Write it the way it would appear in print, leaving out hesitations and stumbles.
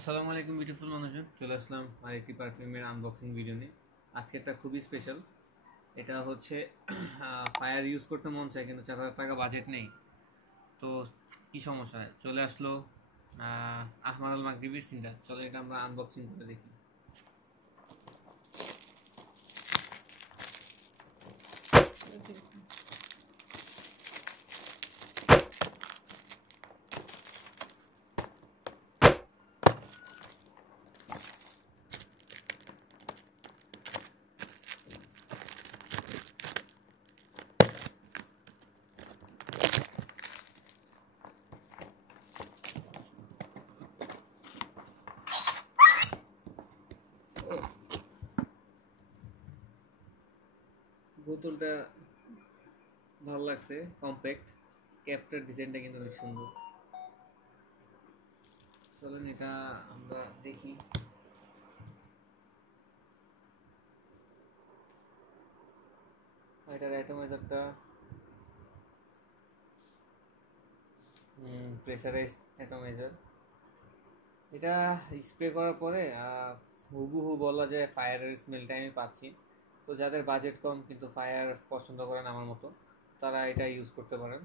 আসসালামু আলাইকুম বিউটিফুল মানুষজন, চলে আসলাম আরেকটি পারফিউমের আনবক্সিং ভিডিও নিয়ে। আজকে একটা খুবই স্পেশাল। এটা হচ্ছে ফায়ার ইউজ করতে মন চায় কিন্তু 4,000 টাকা বাজেট নেই। তো কি সমস্যা হয়, চলে আসলো আহমার আল মাগরিবির সিনটা। চলো এটা আমরা আনবক্সিং করে দেখি। বোতলটা ভালো লাগছে, কম্প্যাক্ট। ক্যাপটার ডিজাইনটা কিন্তু অনেক সুন্দর। চলেন এটা আমরা দেখি। এটার অ্যাটমাইজারটা প্রেসারাইজড অ্যাটমাইজার। এটা স্প্রে করার পরে হুবহু বলা যায় ফায়ারের স্মেলটা আমি পাচ্ছি। তো যাদের বাজেট কম কিন্তু ফায়ার পছন্দ করেন আমার মতো, তারা এটা ইউজ করতে পারেন।